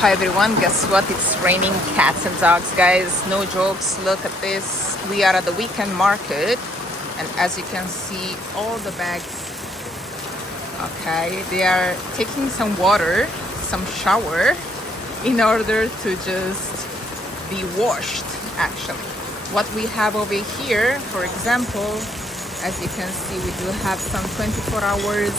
Hi everyone, guess what? It's raining cats and dogs, guys. No jokes. Look at this. We are at the weekend market, and as you can see, all the bags, okay, they are taking some water, some shower, in order to just be washed, actually. What we have over here, for example, as you can see, we do have some 24 hours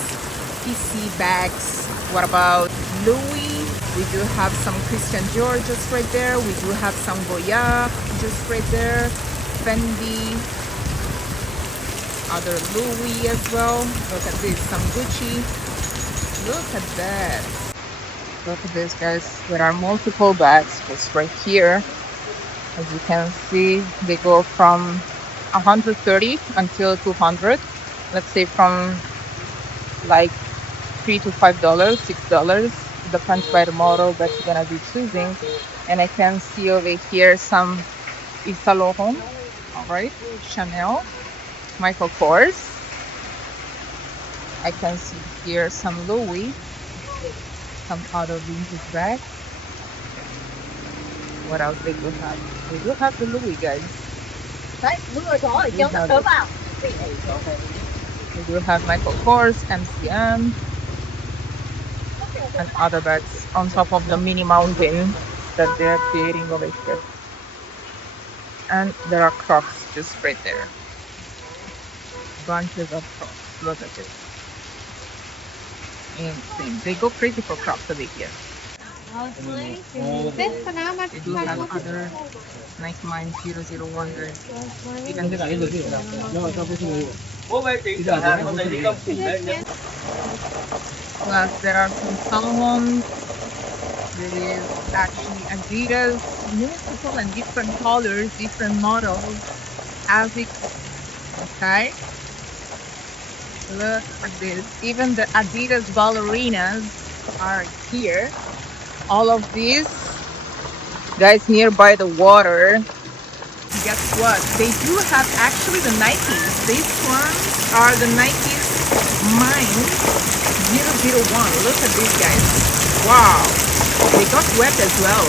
PC bags. What about Louis? We do have some Christian Dior just right there. We do have some Goya just right there. Fendi, other Louis as well. Look at this, some Gucci. Look at that. Look at this, guys. There are multiple bags just right here. As you can see, they go from 130 until 200. Let's say from like $3 to $5, $6. Depends by the model that you're gonna be choosing. And I can see over here some Yves Saint Laurent, all right, Chanel, Michael Kors. I can see here some Louis, some other vintage bags. What else they do have? They do have the Louis, guys. Đấy, đúng rồi, có ở trong tất thớ vào. We do have Michael Kors, MCM, and other bags on top of the mini mountain that they're creating over here. And there are Crocs just right there. Bunches of Crocs. Look at this. Insane. They go crazy for Crocs over here. They do have other Nike Mine 001. Even plus there are some Solomons. There is actually Adidas, multiple and different colors, different models. Asics, okay. Look at this. Even the Adidas ballerinas are here. All of these guys nearby the water. Guess what? They do have actually the Nikes. These ones are the Nikes Mine 001. Look at these guys. Wow. They got wet as well.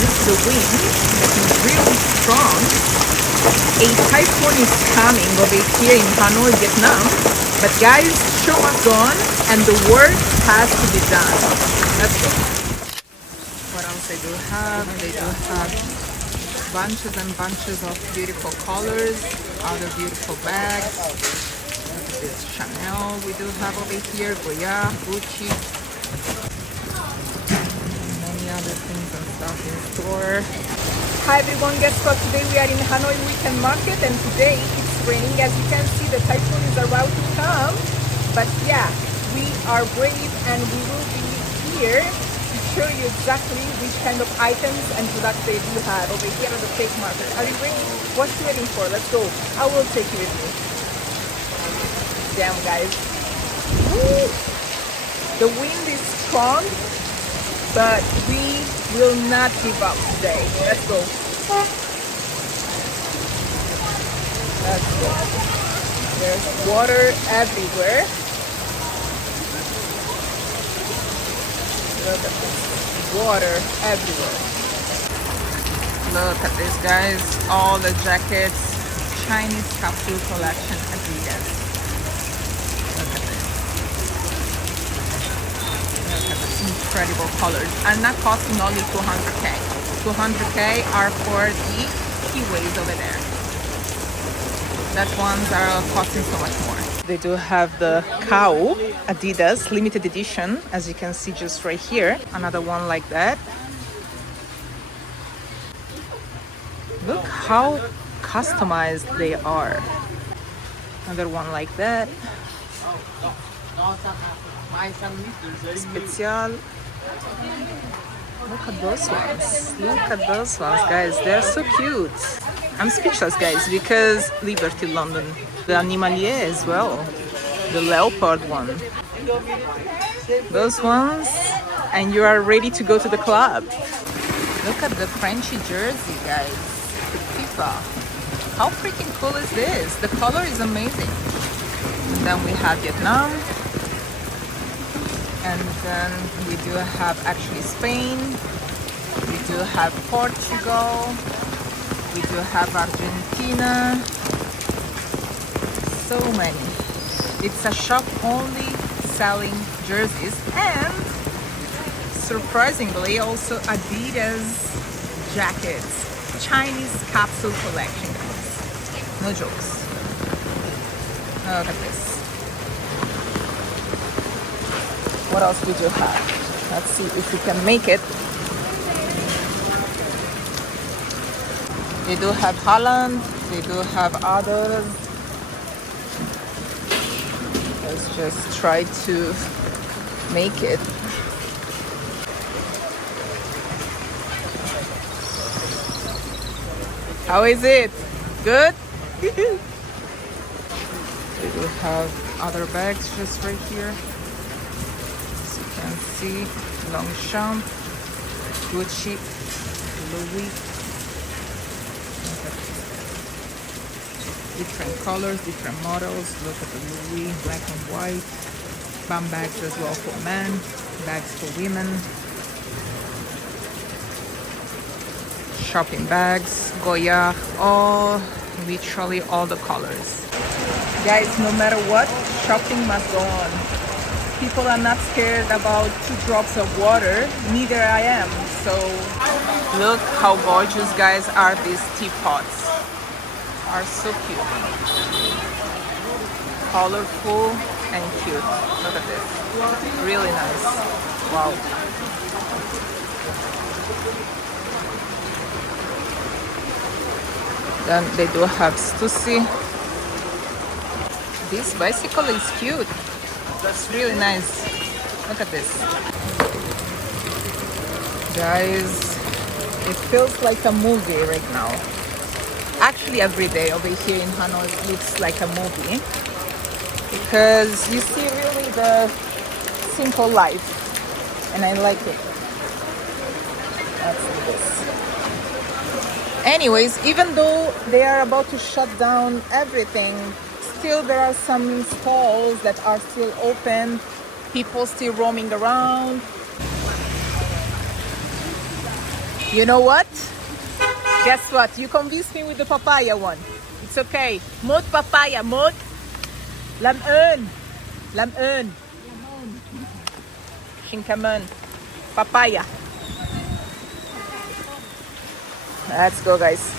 Due to the wind that is really strong. A typhoon is coming over here in Hanoi, Vietnam. But guys, show must go on and the work has to be done. Let's go. What else they do have? They do have bunches and bunches of beautiful colors, other beautiful bags. Look at this Chanel we do have over here, Goya, Gucci, many other things and stuff in store. Hi everyone, guess what? Today we are in Hanoi Weekend Market and today it's raining. As you can see, the typhoon is about to come. But yeah, we are brave and we will be here to show you exactly which kind of items and products they do have over here at the fake market. Are you ready? What you waiting for? Let's go. I will take you with me. Damn, guys. Woo! The wind is strong, but we will not give up today. Let's go. Let's go. There's water everywhere. Look at this. Water everywhere. Look at this, guys. All the jackets. Chinese capsule collection Adidas. Look at this. Look at the incredible colors. And not costing only 200K. 200K are for the keyways over there. That ones are costing so much more. They do have the cow Adidas limited edition, as you can see just right here. Another one like that. Look how customized they are. Another one like that. Special. Look at those ones. Look at those ones, guys. They're so cute. I'm speechless, guys, because Liberty London. The Animalier as well. The leopard one. Those ones. And you are ready to go to the club. Look at the Frenchy jersey, guys. The FIFA. How freaking cool is this? The color is amazing. And then we have Vietnam. And then we do have actually Spain, we do have Portugal, we do have Argentina, so many. It's a shop only selling jerseys and surprisingly also Adidas jackets. Chinese capsule collection, guys. No jokes. Look at this. What else we do have? Let's see if we can make it. They do have Holland. They do have others. Let's just try to make it. How is it? Good? We do have other bags just right here. As you can see, Longchamp, Gucci, Louis. Different colors, different models. Look at the Louis, black and white. Bum bags as well for men, bags for women. Shopping bags, Goya, literally all the colors. Guys, no matter what, shopping must go on. People are not scared about 2 drops of water, neither I am. So look how gorgeous, guys, are these teapots. Are so cute. Colorful and cute. Look at this. Really nice. Wow. Then they do have Stussy. This bicycle is cute. That's really nice. Look at this. Guys, it feels like a movie right now. Actually, every day over here in Hanoi looks like a movie because you see really the simple life, and I like it. Let's do this. Anyways, even though they are about to shut down everything, still there are some stalls that are still open, people still roaming around. You know what? Guess what? You convinced me with the papaya one. It's okay. Mode papaya, mode. Lam ơn. Lam ơn. Xin cảm ơn. Papaya. Let's go, guys.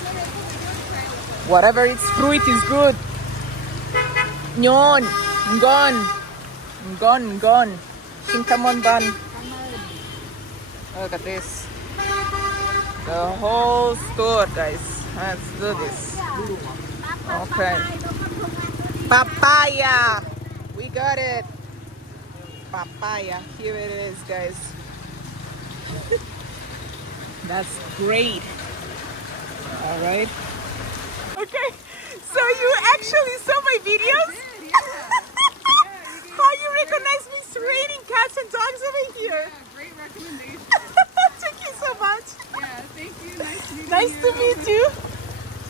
Whatever it's fruit is good. Ngon. Ngon. Ngon. Ngon. Xin cảm ơn ban. Look at this. The whole store, guys. Let's do this. Okay. Papaya. We got it. Papaya. Here it is, guys. That's great. All right. Okay. So you actually saw my videos? How you recognize me? It's raining cats and dogs over here. Yeah, great recommendation. Thank you so much. Yeah, thank you. Nice to meet you.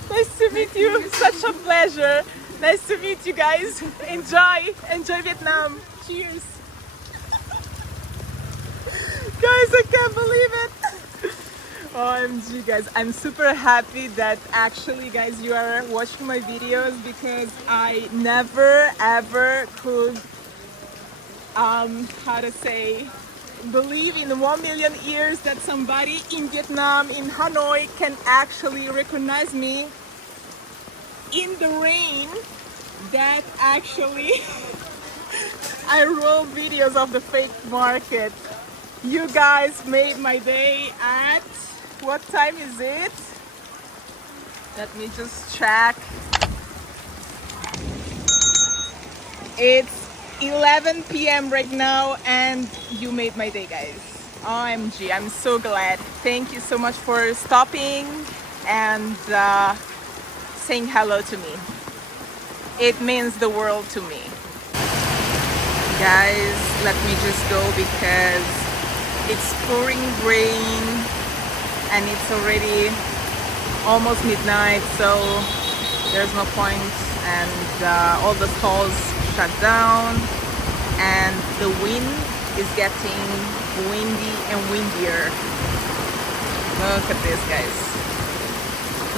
Nice to meet you. Such a pleasure. Nice to meet you guys. Enjoy Vietnam. Cheers. Guys, I can't believe it. OMG, guys, I'm super happy that actually, guys, you are watching my videos because I never ever could how to say, believe in 1 million years that somebody in Vietnam, in Hanoi, can actually recognize me in the rain. That actually I roll videos of the fake market. You guys made my day. At what time is it? Let me just check. It's 11 p.m. right now and you made my day, guys. OMG, I'm so glad. Thank you so much for stopping and saying hello to me. It means the world to me. Guys, let me just go because it's pouring rain and it's already almost midnight, so there's no point, and all the stalls shut down and the wind is getting windy and windier. Look at this, guys.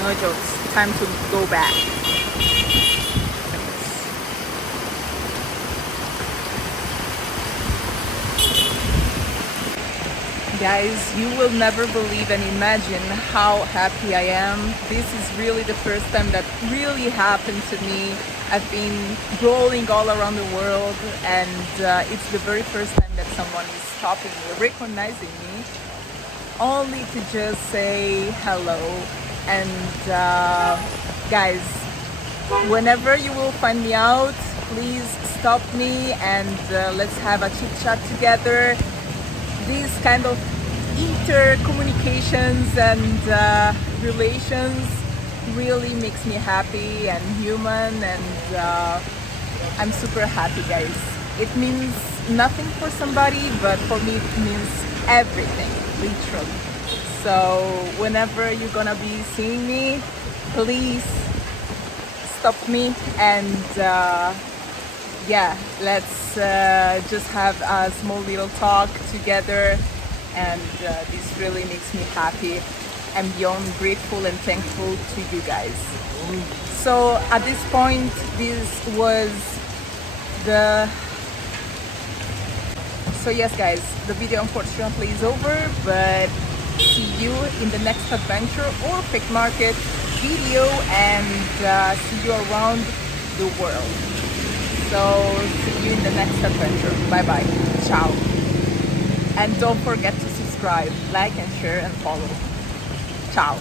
No jokes. Time to go back. Guys, you will never believe and imagine how happy I am. This is really the first time that really happened to me. I've been rolling all around the world, and it's the very first time that someone is stopping me, recognizing me, only to just say hello. And guys, whenever you will find me out, please stop me and let's have a chit chat together. These kind of intercommunications and relations really makes me happy and human, and I'm super happy, guys. It means nothing for somebody, but for me it means everything, literally. So whenever you're gonna be seeing me, please stop me, and yeah, let's just have a small little talk together. And this really makes me happy. I'm beyond grateful and thankful to you guys. So at this point, this was the... So yes, guys, the video unfortunately is over, but see you in the next adventure or fake market video, and see you around the world. So see you in the next adventure. Bye bye. Ciao. And don't forget to subscribe, like and share and follow. Ciao.